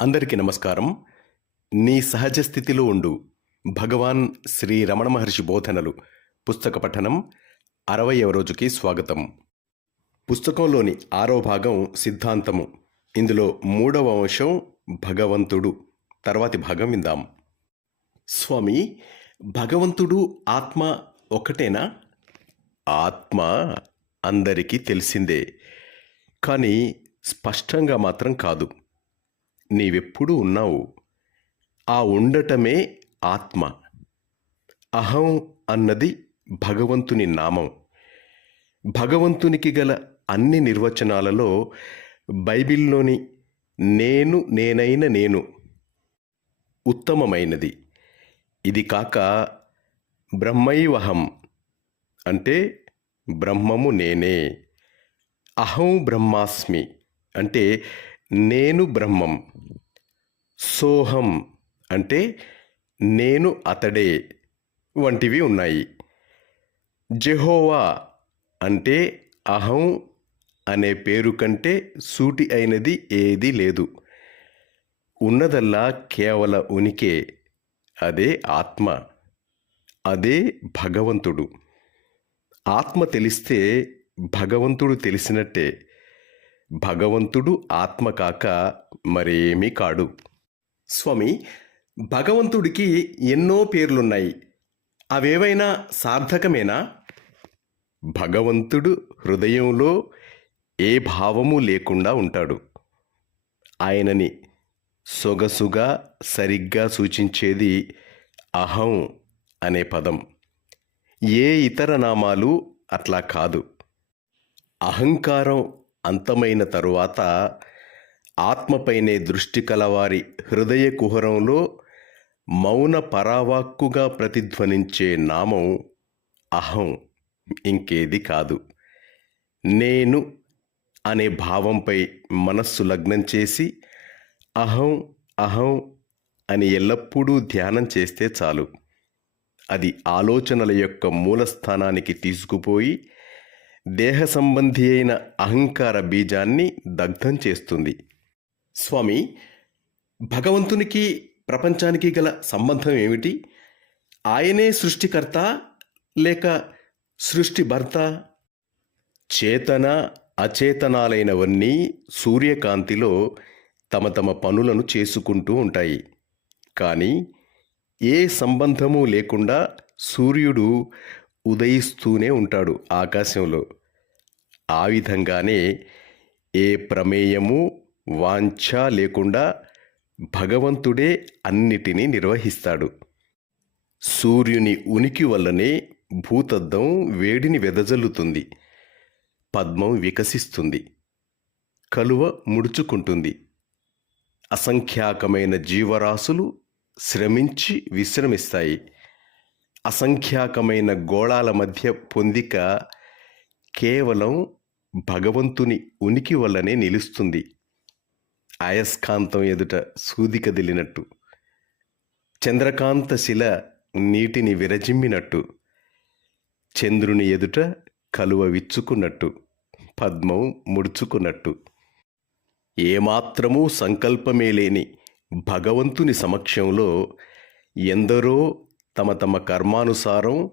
అందరికీ నమస్కారం. నీ సహజ స్థితిలో ఉండు. భగవాన్ శ్రీ రమణ మహర్షి బోధనలు. పుస్తక పఠనం అరవయవ రోజుకి స్వాగతం. పుస్తకంలోని ఆరో భాగం సిద్ధాంతము. ఇందులో మూడవ అంశం భగవంతుడు. తర్వాతి భాగం విందాం. స్వామి భగవంతుడు ఆత్మ ఒకటేనా ఆత్మ అందరికీ తెలిసిందే. కానీ స్పష్టంగా మాత్రం కాదు. నీవెప్పుడూ ఉన్నావు. ఆ ఉండటమే ఆత్మ. అహం అన్నది భగవంతుని నామం. భగవంతునికి గల అన్ని నిర్వచనాలలో బైబిల్లోని నేను నేనైన నేను ఉత్తమమైనది. ఇది కాక బ్రహ్మైవహం అంటే బ్రహ్మము నేనే. అహం బ్రహ్మాస్మి అంటే నేను బ్రహ్మం. సోహం అంటే నేను అతడే వంటివి ఉన్నాయి. జెహోవా అంటే అహం అనే పేరు కంటే సూటి అయినది ఏదీ లేదు. ఉన్నదల్లా కేవల ఉనికే అదే ఆత్మ అదే భగవంతుడు. ఆత్మ తెలిస్తే భగవంతుడు తెలిసినట్టే. భగవంతుడు ఆత్మ కాక మరేమీ కాడు. స్వామి భగవంతుడికి ఎన్నో పేర్లున్నాయి. అవేవైనా సార్థకమేనా? భగవంతుడు హృదయంలో ఏ భావము లేకుండా ఉంటాడు. ఆయనని సొగసుగా సరిగ్గా సూచించేది అహం అనే పదం. ఏ ఇతర నామాలు అట్లా కాదు. అహంకారం అంతమైన తరువాత ఆత్మపైనే దృష్టి కలవారి హృదయ కుహరంలో మౌన పరావాక్కుగా ప్రతిధ్వనించే నామం అహం. ఇంకేది కాదు. నేను అనే భావంపై మనస్సు లగ్నం చేసి అహం అహం అని ఎల్లప్పుడూ ధ్యానం చేస్తే చాలు. అది ఆలోచనల యొక్క మూలస్థానానికి తీసుకుపోయి దేహ సంబంధి అయిన అహంకార బీజాన్ని దగ్ధం చేస్తుంది. స్వామి భగవంతునికి ప్రపంచానికి గల సంబంధం ఏమిటి? ఆయనే సృష్టికర్త లేక సృష్టి భర్త? చేతన అచేతనాలైనవన్నీ సూర్యకాంతిలో తమ తమ పనులను చేసుకుంటూ ఉంటాయి. కానీ ఏ సంబంధము లేకుండా సూర్యుడు ఉదయిస్తూనే ఉంటాడు ఆకాశంలో. ఆ విధంగానే ఏ ప్రమేయము వాంఛ లేకుండా భగవంతుడే అన్నిటినీ నిర్వహిస్తాడు. సూర్యుని ఉనికి వల్లనే భూతద్దం వేడిని వెదజల్లుతుంది. పద్మం వికసిస్తుంది. కలువ ముడుచుకుంటుంది. అసంఖ్యాకమైన జీవరాశులు శ్రమించి విశ్రమిస్తాయి. అసంఖ్యాకమైన గోళాల మధ్య పొందిక కేవలం భగవంతుని ఉనికి వల్లనే నిలుస్తుంది. అయస్కాంతం ఎదుట సూది కదిలినట్టు చంద్రకాంత శిల నీటిని విరజిమ్మినట్టు. చంద్రుని ఎదుట కలువ విచ్చుకున్నట్టు. పద్మం ముడుచుకున్నట్టు. ఏమాత్రమూ సంకల్పమే లేని భగవంతుని సమక్షంలో ఎందరో తమ తమ కర్మానుసారం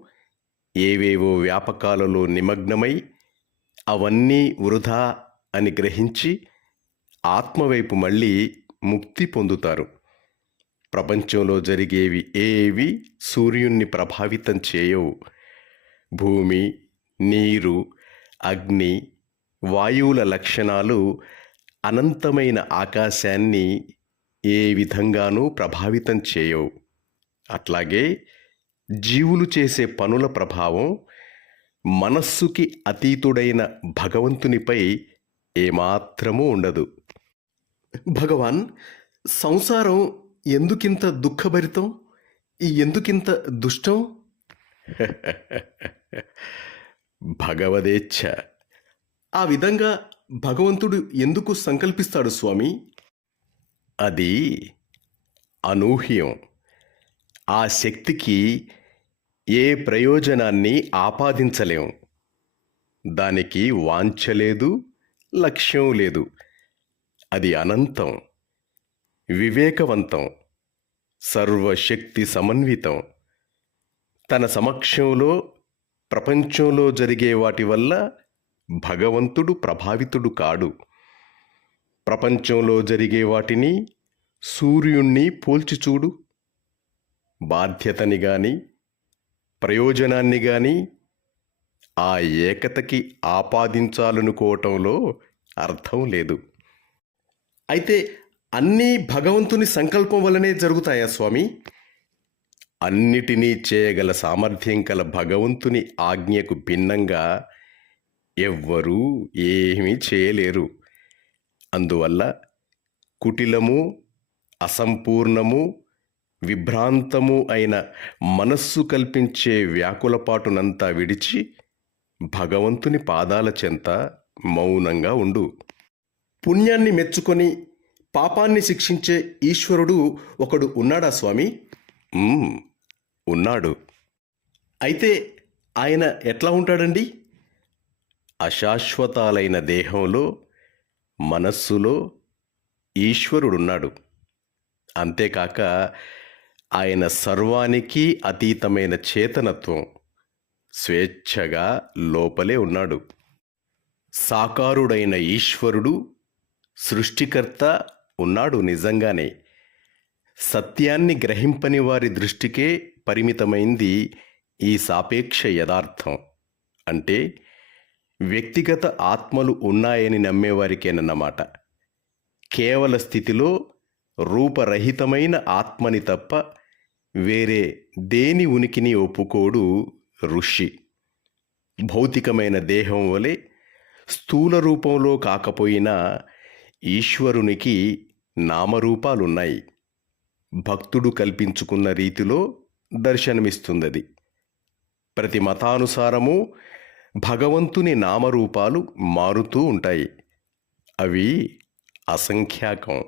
ఏవేవో వ్యాపకాలలో నిమగ్నమై అవన్నీ వృధా అని గ్రహించి ఆత్మవైపు మళ్ళీ ముక్తి పొందుతారు. ప్రపంచంలో జరిగేవి ఏవి సూర్యుణ్ణి ప్రభావితం చేయవు. భూమి నీరు అగ్ని వాయువుల లక్షణాలు అనంతమైన ఆకాశాన్ని ఏ విధంగానూ ప్రభావితం చేయవు. అట్లాగే జీవులు చేసే పనుల ప్రభావం మనస్సుకి అతీతుడైన భగవంతునిపై ఏమాత్రమూ ఉండదు. భగవాన్ సంసారం ఎందుకింత దుఃఖభరితం? ఎందుకింత దుష్టం? భగవదేచ్ఛ. ఆ విధంగా భగవంతుడు ఎందుకు సంకల్పిస్తాడు స్వామి? అది అనూహ్యం. ఆ శక్తికి ఏ ప్రయోజనాన్ని ఆపాదించలేం. దానికి వాంఛ లేదు లక్ష్యం లేదు. అది అనంతం వివేకవంతం సర్వశక్తి సమన్వితం తన సమక్షంలో ప్రపంచంలో జరిగే వాటి వల్ల భగవంతుడు ప్రభావితుడు కాడు. ప్రపంచంలో జరిగే వాటిని సూర్యుణ్ణి పోల్చి చూడు. బాధ్యతని గాని ప్రయోజనాన్ని గాని ఆ ఏకతకి ఆపాదించాలనుకోవటంలో అర్థం లేదు. అయితే అన్నీ భగవంతుని సంకల్పం వల్లనే జరుగుతాయా స్వామి? అన్నిటినీ చేయగల సామర్థ్యం కల భగవంతుని ఆజ్ఞకు భిన్నంగా ఎవ్వరూ ఏమీ చేయలేరు. అందువల్ల కుటిలము అసంపూర్ణము విభ్రాంతము అయిన మనస్సు కల్పించే వ్యాకులపాటునంతా విడిచి భగవంతుని పాదాల చెంత మౌనంగా ఉండు. పుణ్యాన్ని మెచ్చుకొని పాపాన్ని శిక్షించే ఈశ్వరుడు ఒకడు ఉన్నాడా స్వామి? ఉన్నాడు. అయితే ఆయన ఎట్లా ఉంటాడండి? అశాశ్వతాలైన దేహంలో మనస్సులో ఈశ్వరుడున్నాడు. అంతేకాక ఆయన సర్వానికి అతీతమైన చేతనత్వం స్వేచ్ఛగా లోపలే ఉన్నాడు. సాకారుడైన ఈశ్వరుడు సృష్టికర్త ఉన్నాడు నిజంగానే. సత్యాన్ని గ్రహింపని వారి దృష్టికే పరిమితమైంది ఈ సాపేక్ష యథార్థం. అంటే వ్యక్తిగత ఆత్మలు ఉన్నాయని నమ్మేవారికేనన్నమాట. కేవల స్థితిలో రూపరహితమైన ఆత్మని తప్ప వేరే దేని ఉనికిని ఒప్పుకోడు ఋషి. భౌతికమైన దేహం వలె స్థూల రూపంలో కాకపోయినా ఈశ్వరునికి నామరూపాలున్నాయి. భక్తుడు కల్పించుకున్న రీతిలో దర్శనమిస్తుందది. ప్రతి మతానుసారము భగవంతుని నామరూపాలు మారుతూ ఉంటాయి. అవి అసంఖ్యాకం.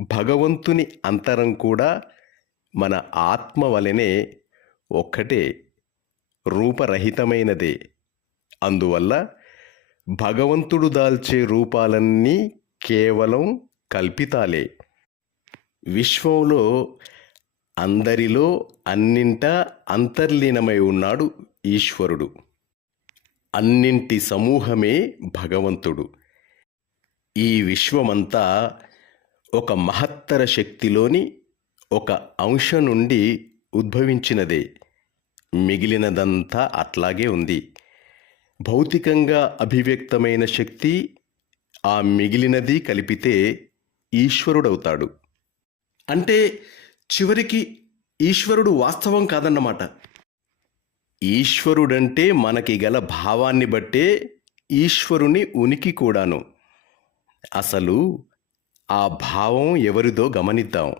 భగవంతుని అంతరం కూడా మన ఆత్మ వలెనే ఒక్కటే రూపరహితమైనదే. అందువల్ల భగవంతుడు దాల్చే రూపాలన్నీ కేవలం కల్పితాలే. విశ్వంలో అందరిలో అన్నింటా అంతర్లీనమై ఉన్నాడు ఈశ్వరుడు. అన్నింటి సమూహమే భగవంతుడు. ఈ విశ్వమంతా ఒక మహత్తర శక్తిలోని ఒక అంశం నుండి ఉద్భవించినదే. మిగిలినదంతా అట్లాగే ఉంది. భౌతికంగా అభివ్యక్తమైన శక్తి ఆ మిగిలినది కలిపితే ఈశ్వరుడవుతాడు. అంటే చివరికి ఈశ్వరుడు వాస్తవం కాదన్నమాట. ఈశ్వరుడంటే మనకి గల భావాన్ని బట్టే ఈశ్వరుని ఉనికి కూడాను. అసలు ఆ భావం ఎవరిదో గమనిద్దాం.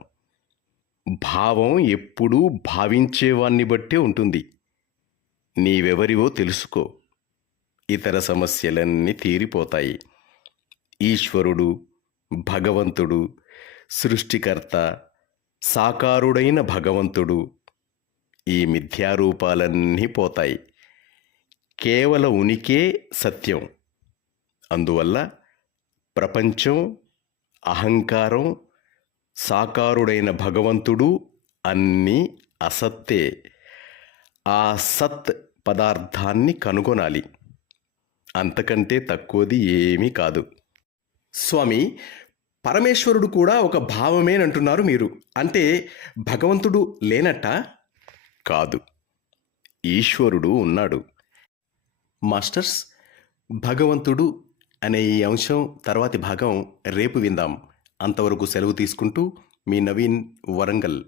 భావం ఎప్పుడూ భావించేవాన్ని బట్టే ఉంటుంది. నీవెవరివో తెలుసుకో. ఇతర సమస్యలన్నీ తీరిపోతాయి. ఈశ్వరుడు భగవంతుడు సృష్టికర్త సాకారుడైన భగవంతుడు. ఈ మిథ్యారూపాలన్నీ పోతాయి. కేవల ఉనికే సత్యం. అందువల్ల ప్రపంచం అహంకారం సాకారుడైన భగవంతుడు అన్నీ అసత్తే. ఆ సత్ పదార్థాన్ని కనుగొనాలి. అంతకంటే తక్కువది ఏమీ కాదు. స్వామి పరమేశ్వరుడు కూడా ఒక భావమేనంటున్నారు మీరు. అంటే భగవంతుడు లేనట్ట? కాదు ఈశ్వరుడు ఉన్నాడు. మాస్టర్స్ భగవంతుడు అనే ఈ అంశం తర్వాతి భాగం రేపు విందాం. అంతవరకు సెలవు తీసుకుంటూ మీ నవీన్ వరంగల్.